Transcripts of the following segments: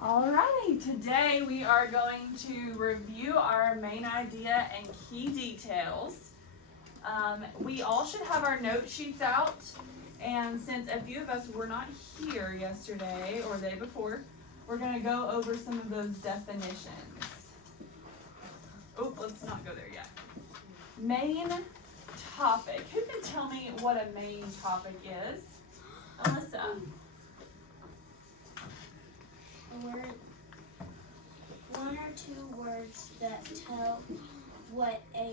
Alrighty, today we are going to review our main idea and key details. We all should have our note sheets out, and since a few of us were not here yesterday or the day before, we're going to go over some of those definitions. Oh, let's not go there yet. Main topic. Who can tell me what a main topic is? Alyssa. Word, one or two words that tell what a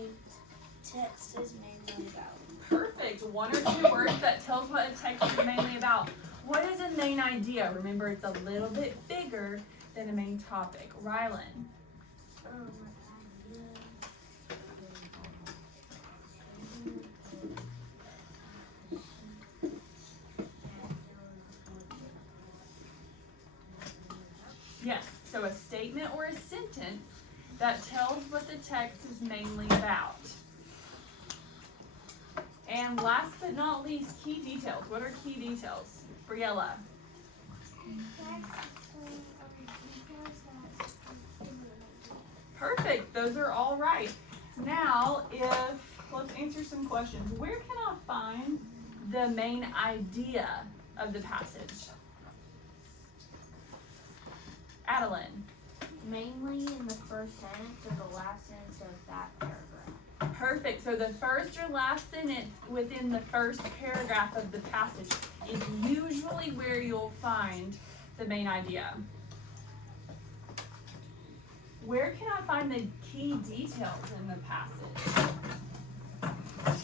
text is mainly about. Perfect. One or two words that tells what a text is mainly about. What is a main idea? Remember, it's a little bit bigger than a main topic. Rylan. Yes, so a statement or a sentence that tells what the text is mainly about. And last but not least, key details. What are key details? Briella. Perfect, those are all right. Now, let's answer some questions. Where can I find the main idea of the passage? Adeline. Mainly in the first sentence or the last sentence of that paragraph. Perfect. So the first or last sentence within the first paragraph of the passage is usually where you'll find the main idea. Where can I find the key details in the passage?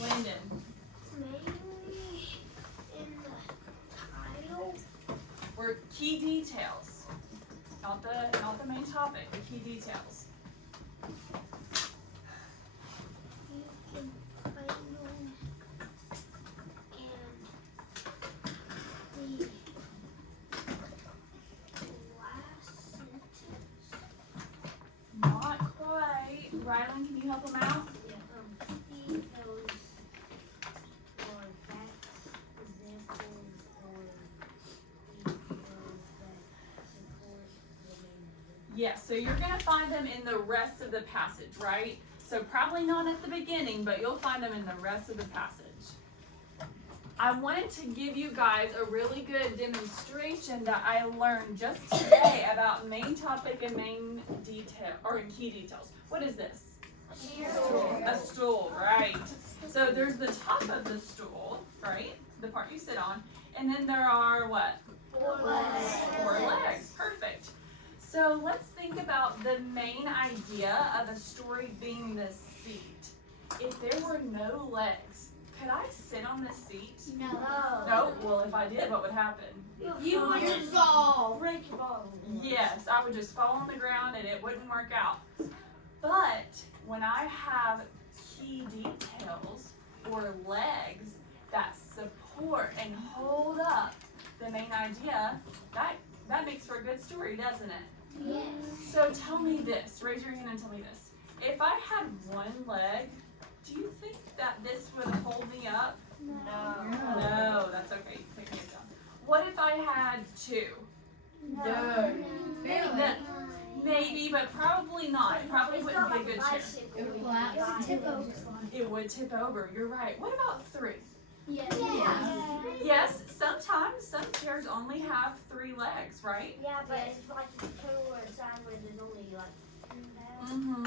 Landon. Mainly in the title. We're key details. Not the main topic, the key details. You can find them in the last sentence. Not quite. Rylan, can you help them out? Details or facts, examples, or details that support the main. Yes, so you're going to find them in the rest of the passage, right? So probably not at the beginning, but you'll find them in the rest of the passage. I wanted to give you guys a really good demonstration that I learned just today about main topic and main detail, or key details. What is this? A stool, right? So there's the top of the stool, right? The part you sit on. And then there are what? Four legs. 4 legs, perfect. So let's think about the main idea of a story being the seat. If there were no legs, could I sit on this seat? No. No? Well, if I did, what would happen? You would just fall. Break your ball. Yes, I would just fall on the ground and it wouldn't work out. But when I have key details or legs that support and hold up the main idea, that makes for a good story, doesn't it? Yes. So tell me this, raise your hand and tell me this. If I had one leg, do you think that this would hold me up? No, that's okay. Take me down. What if I had 2? No. Maybe, but probably not. It probably wouldn't be a good chair. It would tip over. You're right. What about 3? Yes. Yes, sometimes some chairs only have 3 legs, right? Yeah, but it's like it's polar sideways and only like Mm-hmm.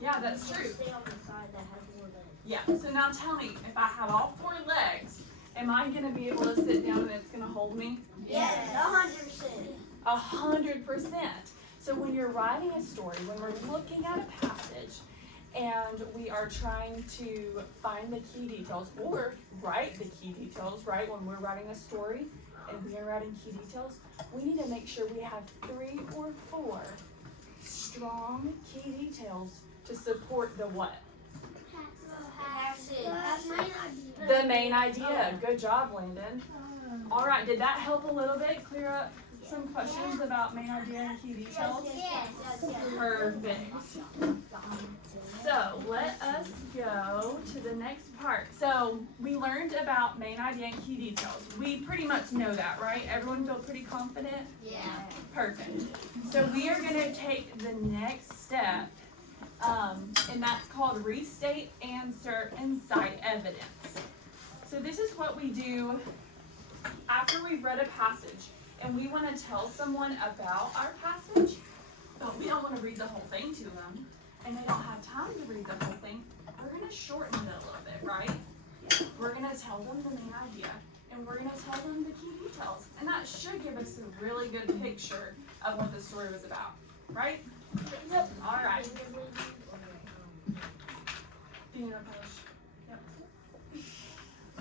Yeah, that's true. Stay on the side that has more legs. Yeah, so now tell me, if I had all 4 legs, am I going to be able to sit down and it's going to hold me? Yes, 100%. 100%. So when you're writing a story, when we're looking at a passage, and we are trying to find the key details, or write the key details, right? When we're writing a story, and we are writing key details, we need to make sure we have 3 or 4 strong key details to support the what? The main idea. Good job, Landon. All right, did that help a little bit clear up some questions about main idea and key details? Perfect. So let us go to the next part. So we learned about main idea and key details. We pretty much know that, right? Everyone feel pretty confident? Yeah. Perfect. So we are going to take the next step, and that's called restate, answer, and cite evidence. So this is what we do after we've read a passage and we want to tell someone about our passage, but we don't want to read the whole thing to them and they don't have time to read the whole thing. We're going to shorten it a little bit, right? We're going to tell them the main idea and we're going to tell them the key details, and that should give us a really good picture of what the story was about, right? Yep. All right. Do you know push? Yep.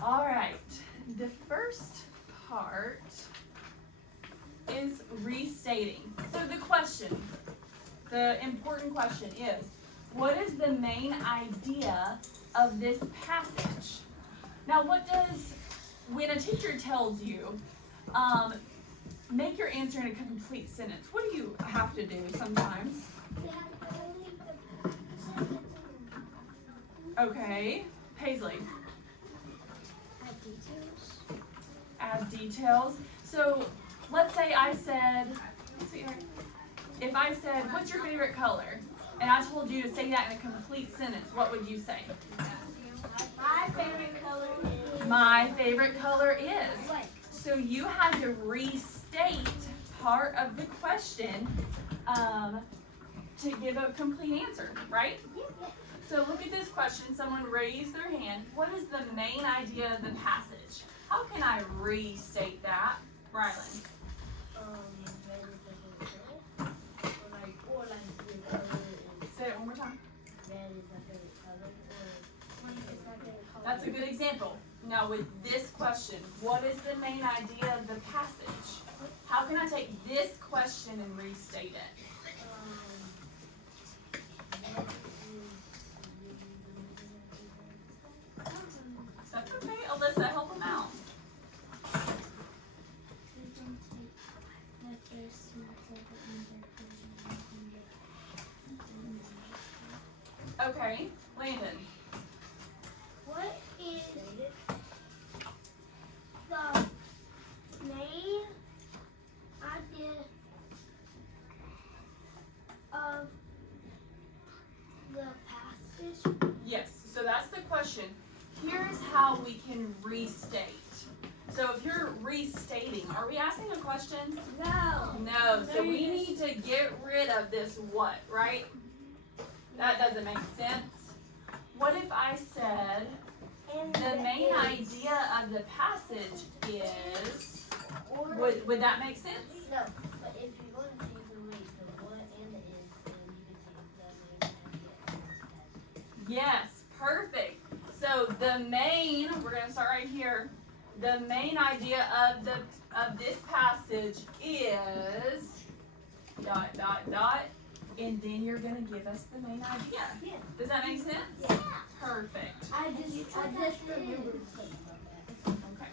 All right. The first part is restating. So the question, the important question is, what is the main idea of this passage? Now, when a teacher tells you, make your answer in a complete sentence, what do you have to do sometimes? Okay, Paisley. Add details. So let's say I said, if I said, what's your favorite color? And I told you to say that in a complete sentence, what would you say? My favorite color is. My favorite color is. So you had to restate part of the question to give a complete answer, right? So look at this question. Someone raised their hand. What is the main idea of the passage? How can I restate that, Rylan? Say it one more time. That's a good example. Now with this question, what is the main idea of the passage? How can I take this question and restate it? That's okay, Alyssa, help them out. Okay, Landon. What is the main idea of the passage? Yes, so that's the question. Here's how we can restate. So if you're restating, are we asking a question? No. No, so we need to get rid of this what, right? That doesn't make sense. What if I said the main idea of the passage is, would that make sense? No, but if you're going to change the way the what and the is, then you can change the main idea. Yes, perfect. So the main, we're going to start right here. The main idea of this passage is ... And then you're going to give us the main idea. Yeah. Does that make sense? Yeah. Perfect. I just remembered something about that.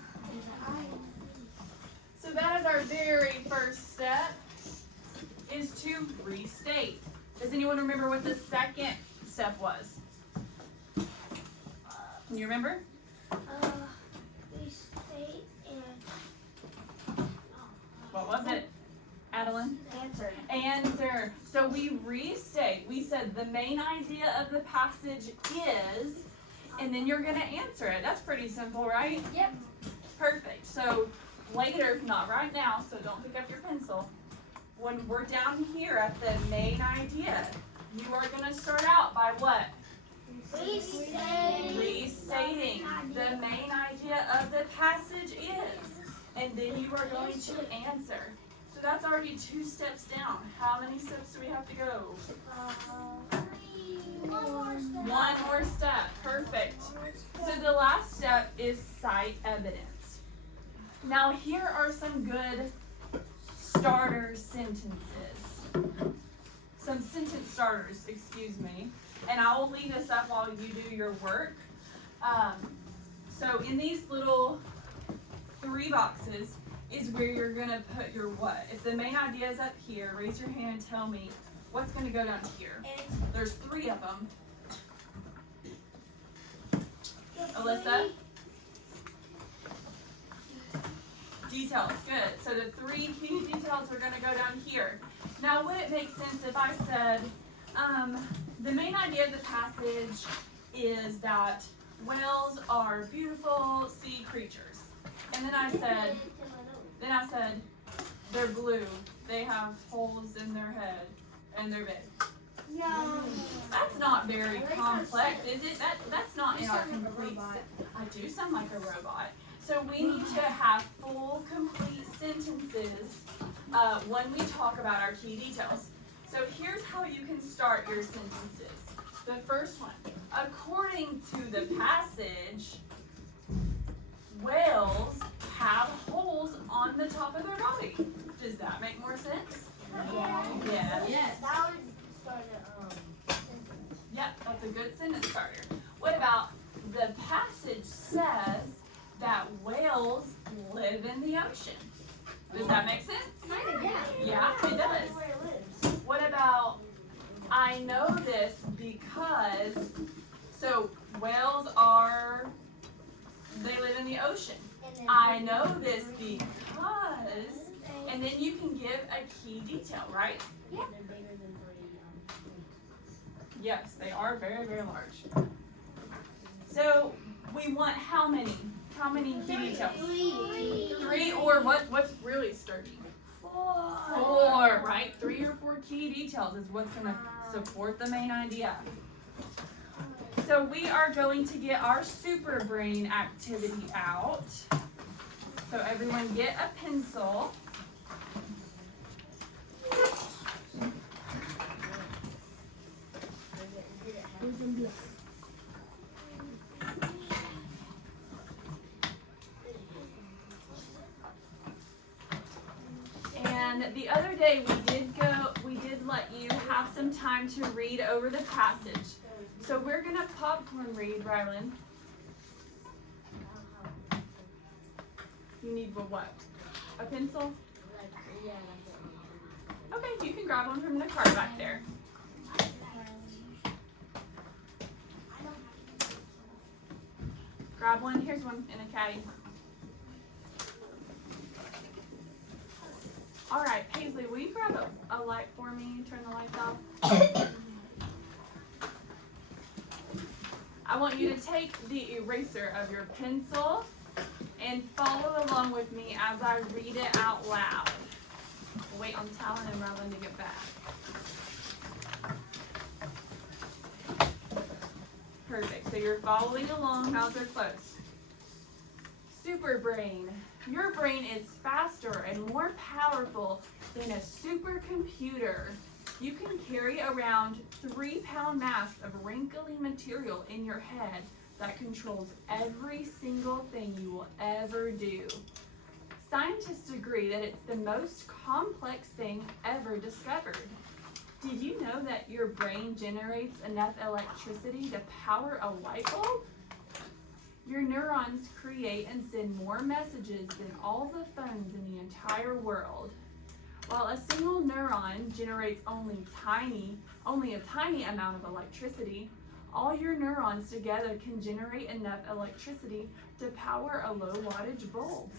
Okay. So that is our very first step, is to restate. Does anyone remember what the second step was? Can you remember? Restate and What was it, Adeline? answer. Answer. So we restate. We said the main idea of the passage is, and then you're going to answer it. That's pretty simple, right? Yep. Perfect. So later, not right now, so don't pick up your pencil. When we're down here at the main idea, you are going to start out by what? Restating. The main idea of the passage is, and then you are going to answer. So that's already 2 steps down. How many steps do we have to go? One more step. Perfect. So the last step is cite evidence. Now here are some good starter sentences. Some sentence starters, excuse me. And I will leave this up while you do your work. So in these little 3 boxes, is where you're gonna put your what. If the main idea is up here, raise your hand and tell me what's gonna go down here. There's 3 of them. Alyssa? Details, good. So the 3 key details are gonna go down here. Now would it make sense if I said, the main idea of the passage is that whales are beautiful sea creatures. And then I said, they're blue. They have holes in their head and they're big. No. That's not very complex, is it? That's not in our complete. I do sound like a robot. So we need to have full, complete sentences when we talk about our key details. So here's how you can start your sentences. The first one, according to the passage, whales have holes on the top of their body. Does that make more sense? Yeah. Yes. That would start a sentence. Yep, that's a good sentence starter. What about the passage says that whales live in the ocean? Does that make sense? Yeah, it does. Where it lives. What about, I know this because, so whales they live in the ocean. And then I know this because, and then you can give a key detail, right? they're bigger than 3 Yes, they are very, very large. So we want how many? How many key details? 3 or what's really sturdy? 4, right? 3 or 4 key details is what's going to support the main idea. So we are going to get our super brain activity out. So everyone get a pencil. And the other day we did let you have some time to read over the passage. So we're gonna popcorn read, Rylan. You need what? A pencil? Okay, you can grab one from the cart back there. Grab one, here's one in a caddy. All right, Paisley, will you grab a light for me? Turn the lights off. I want you to take the eraser of your pencil and follow along with me as I read it out loud. Wait on Talon and Rylan to get back. Perfect, so you're following along. Mouths are closed. Super brain. Your brain is faster and more powerful than a supercomputer. You can carry around 3-pound mass of wrinkly material in your head that controls every single thing you will ever do. Scientists agree that it's the most complex thing ever discovered. Did you know that your brain generates enough electricity to power a light bulb? Your neurons create and send more messages than all the phones in the entire world. While a single neuron generates only a tiny amount of electricity, all your neurons together can generate enough electricity to power a low wattage bulb.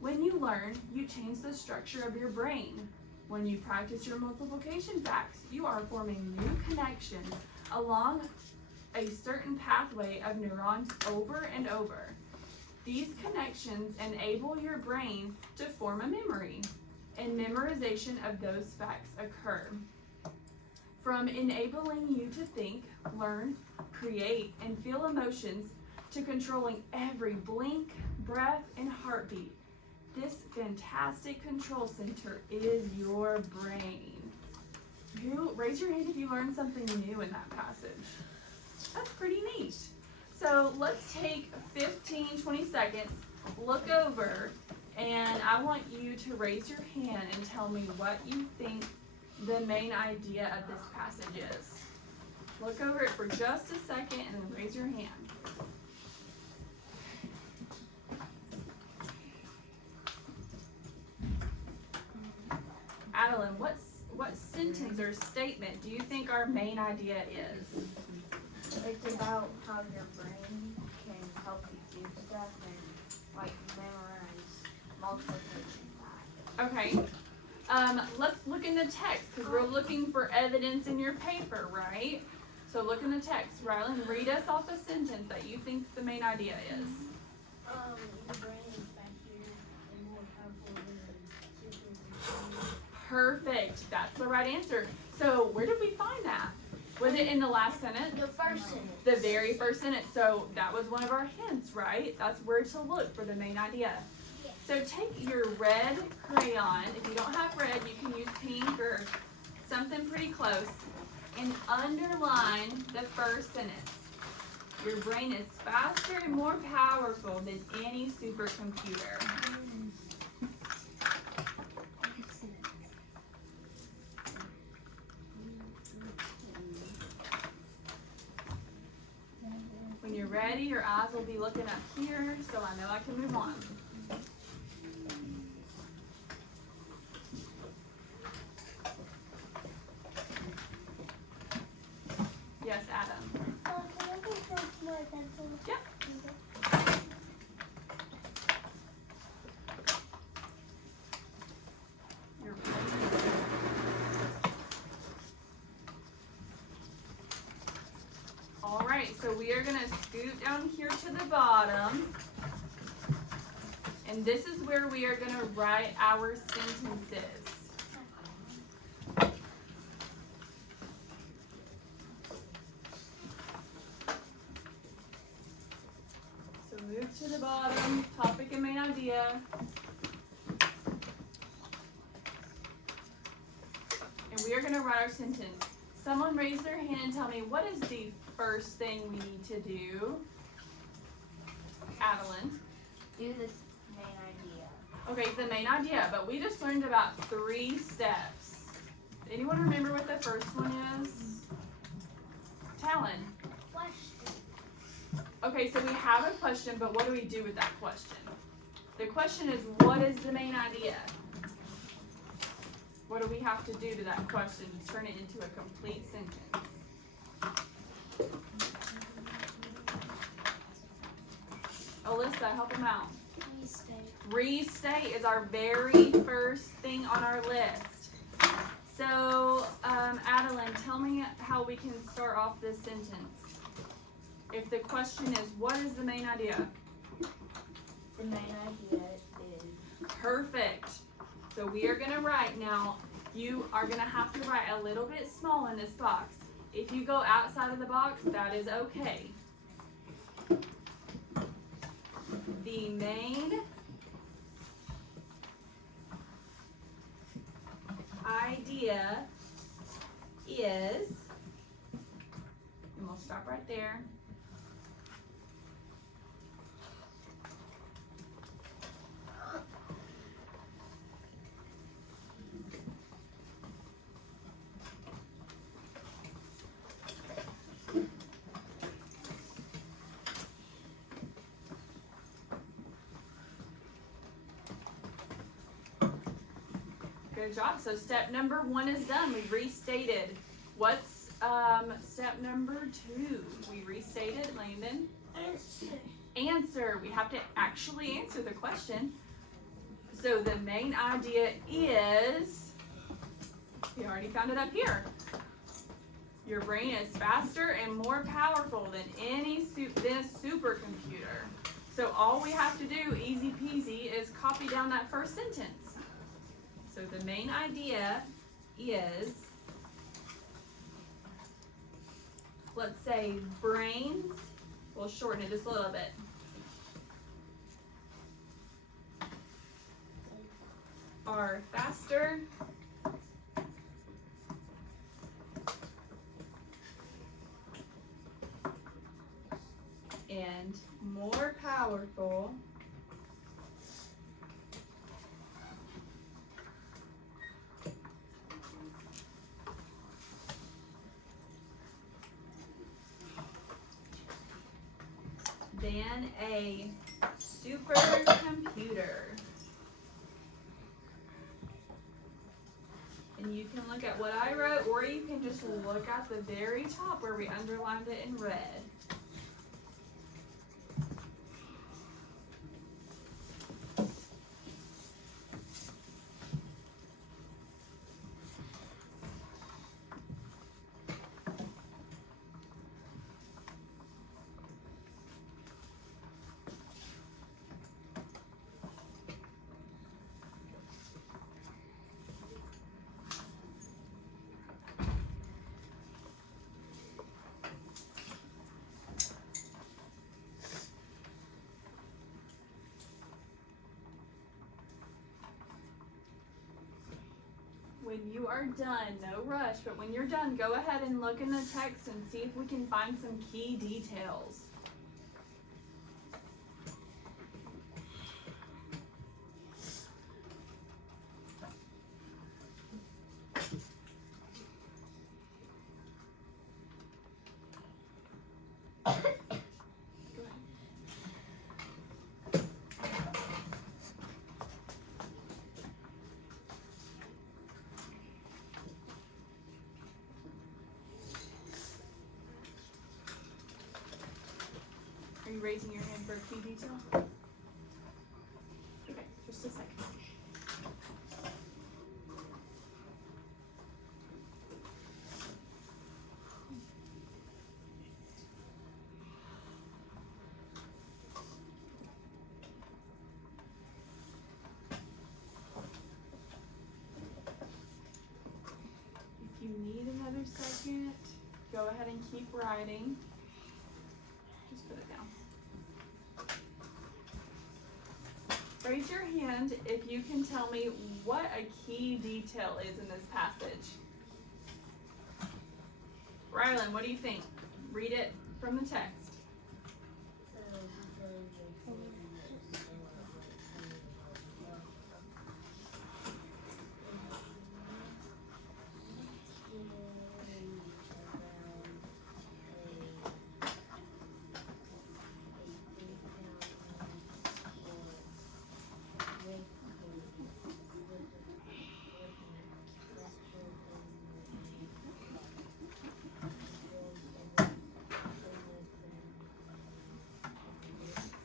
When you learn, you change the structure of your brain. When you practice your multiplication facts, you are forming new connections along a certain pathway of neurons over and over. These connections enable your brain to form a memory, and memorization of those facts occur. From enabling you to think, learn, create, and feel emotions to controlling every blink, breath, and heartbeat, this fantastic control center is your brain. Raise your hand if you learned something new in that passage. That's pretty neat. So let's take 15-20 seconds, look over, and I want you to raise your hand and tell me what you think the main idea of this passage is. Look over it for just a second and then raise your hand. Adeline, what sentence or statement do you think our main idea is? It's about how your brain can help you do stuff and like memorize multiplication facts. Okay. Let's look in the text because we're looking for evidence in your paper, right? So look in the text, Rylan. Read us off a sentence that you think the main idea is. Your brain is faster and more powerful than a supercomputer. Perfect. That's the right answer. So where did we find that? Was it in the last sentence? The first sentence. The very first sentence. So that was one of our hints, right? That's where to look for the main idea. Yes. So take your red crayon. If you don't have red, you can use pink or something pretty close. And underline the first sentence. Your brain is faster and more powerful than any supercomputer. When you're ready, your eyes will be looking up here, so I know I can move on. Yes, Adam. Can I get some more pencils? Yeah. Your All right, so we are going to scoot down here to the bottom. And this is where we are going to write our sentences. So move to the bottom, topic and main idea. And we are going to write our sentence. Someone raise their hand and tell me, what is the first thing we need to do? Adeline. Do this main idea. Okay, the main idea, but we just learned about 3 steps. Anyone remember what the first one is? Talon. Question. Okay, so we have a question, but what do we do with that question? The question is, what is the main idea? What do we have to do to that question to turn it into a complete sentence? Alyssa, help him out. Restate is our very first thing on our list. So, Adeline, tell me how we can start off this sentence. If the question is, what is the main idea? The main idea is Perfect. So we are going to write now. You are going to have to write a little bit small in this box. If you go outside of the box, that is okay. The main idea is, and we'll stop right there. Good job. So step number 1 is done. We restated. What's step number 2? We restated, Landon. Answer. We have to actually answer the question. So the main idea is, we already found it up here. Your brain is faster and more powerful than a supercomputer. So all we have to do, easy peasy, is copy down that first sentence. So the main idea is, let's say brains, we'll shorten it just a little bit. Are faster and more powerful than a supercomputer. And you can look at what I wrote, or you can just look at the very top where we underlined it in red. When you are done, no rush, but when you're done, go ahead and look in the text and see if we can find some key details. Are you raising your hand for a key detail? Okay, just a second. If you need another second, go ahead and keep writing. Just put it down. Raise your hand if you can tell me what a key detail is in this passage. Rylan, what do you think? Read it from the text.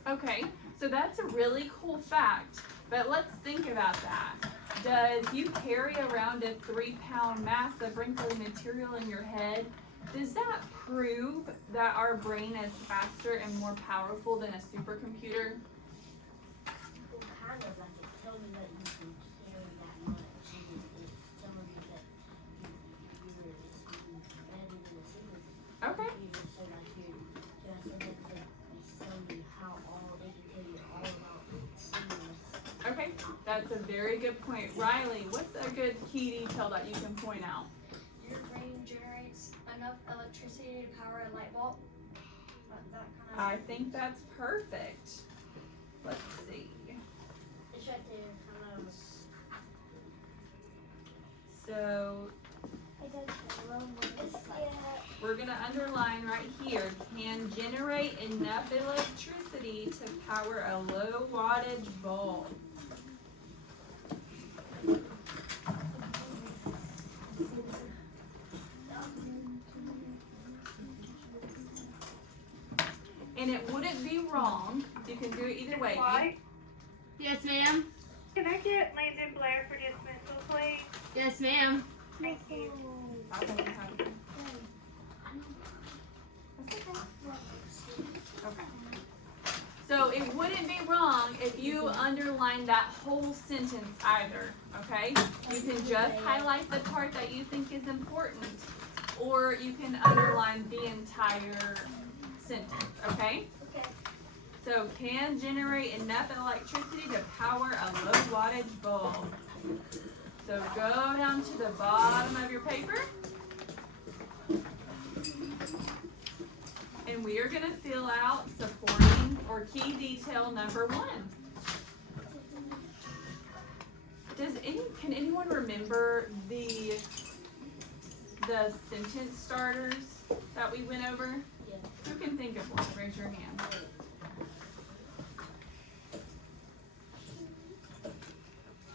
Okay, so that's a really cool fact, but let's think about that. Does you carry around a 3-pound mass of wrinkly material in your head? Does that prove that our brain is faster and more powerful than a supercomputer? Well, kind of like it tells me that you can carry that much. It tells me that you're better than a supercomputer. Okay. So like I said that it's telling me how all they can tell you all about singers. Okay, that's a very good point. Riley, what's a good key detail that you can point out? Your brain generates enough electricity to power a light bulb. That kind I think that's perfect. Let's see. It's right there. So we're gonna underline right here, can generate enough electricity to power a low wattage bulb. And it wouldn't be wrong, you can do it either way. Why? Yes, ma'am. Can I get Landon Blair for dismissal, please? Yes, ma'am. Thank you. Okay. So it wouldn't be wrong if you underline that whole sentence either, okay? You can just highlight the part that you think is important, or you can underline the entire sentence, okay? Okay. So can generate enough electricity to power a low wattage bulb. So go down to the bottom of your paper. And we are going to fill out supporting or key detail number 1. Can anyone remember the sentence starters that we went over? Yeah. Who can think of one? Raise your hand.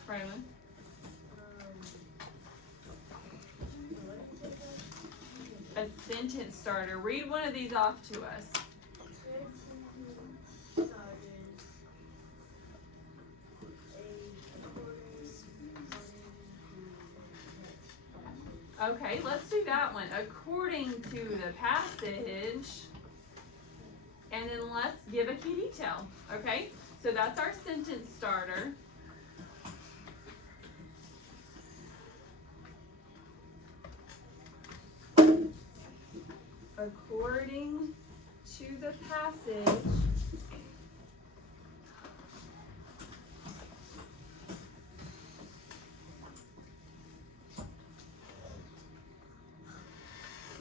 Rylan? sentence starter. Read one of these off to us. Okay, let's do that one. According to the passage, and then let's give a key detail. Okay, so that's our sentence starter. According to the passage,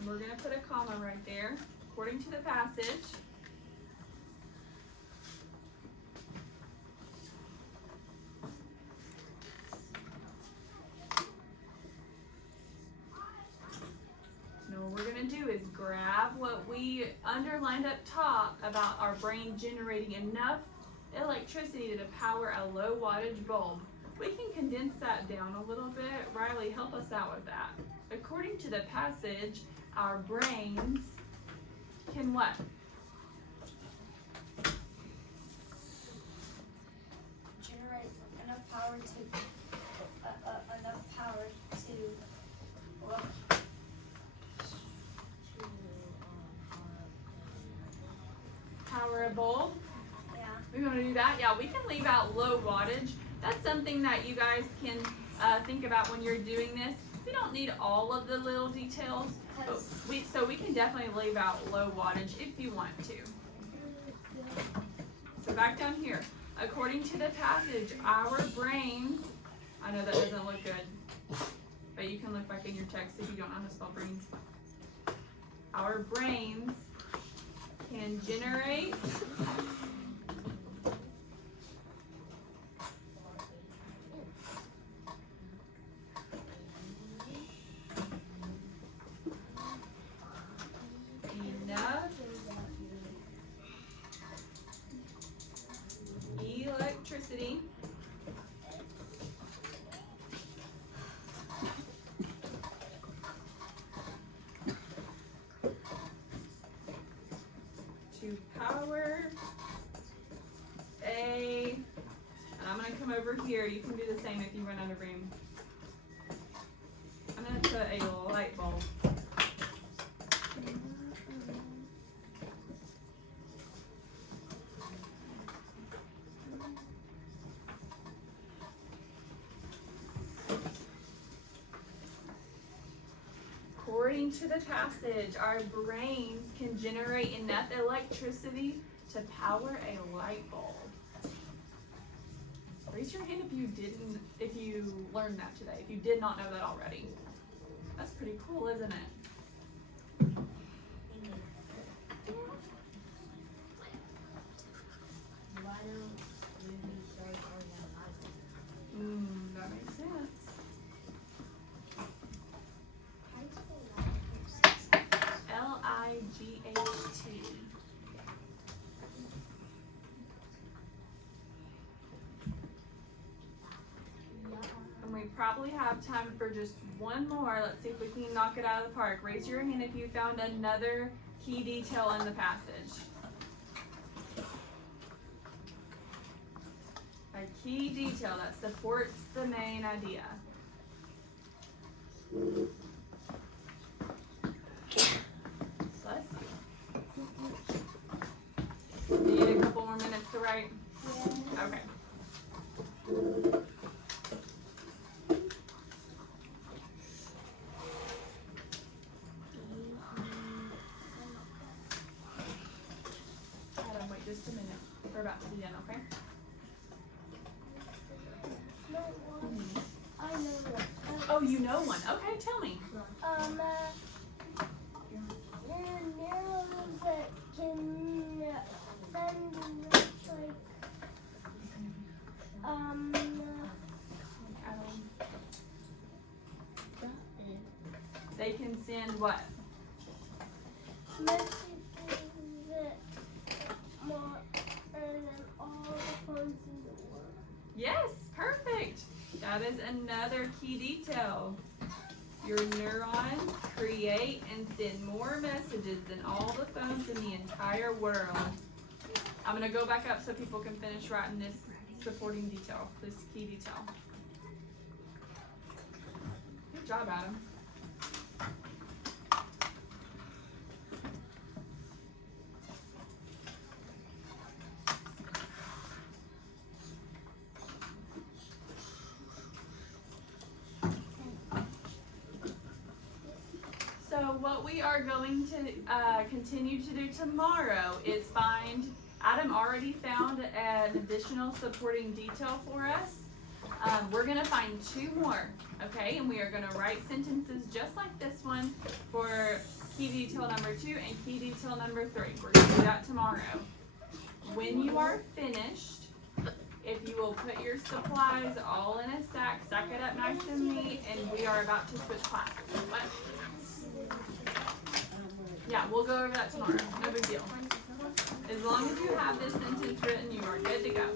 we're going to put a comma right there. According to the passage, now what we're going to do is grab what we underlined up top about our brain generating enough electricity to power a low wattage bulb. We can condense that down a little bit. Riley, help us out with that. According to the passage, our brains can what? Generate enough power to well, Power a bulb. yeah. We want to do that? Yeah, we can leave out low wattage. That's something that you guys can think about when you're doing this. We don't need all of the little details, but so we can definitely leave out low wattage if you want to. So back down here, according to the passage, our brains, I know that doesn't look good, but you can look back in your text if you don't know how to spell brains. Our brains can generate enough electricity to power and I'm going to come over here. You can do the same if you run out of room. I'm going to put a light bulb. According to the passage, our brains can generate enough electricity to power a light bulb. Raise your hand if you learned that today, if you did not know that already. That's pretty cool, isn't it? Why don't we start That makes sense. Light. And we probably have time for just one more. Let's see if we can knock it out of the park. Raise your hand if you found another key detail in the passage. A key detail that supports the main idea. Bless you. You need a couple more minutes to write? Okay. Adam, wait just a minute. We're about to be done, okay? I know that. Oh, you know one. Okay, tell me. Neurons that can send They can send what? messages that more than all the phones in the world. Yes, perfect. That is another key detail. Your neurons create and send more messages than all the phones in the entire world. I'm gonna go back up so people can finish writing this supporting detail, this key detail. Good job, Adam. So what we are going to continue to do tomorrow is find, Adam already found an additional supporting detail for us. We're gonna find 2 more, okay? And we are gonna write sentences just like this one for key detail number 2 and key detail number 3. We're gonna do that tomorrow. When you are finished, if you will put your supplies all in a sack it up nice and neat, and we are about to switch classes. What? Yeah, we'll go over that tomorrow. No big deal. As long as you have this sentence written, you are good to go.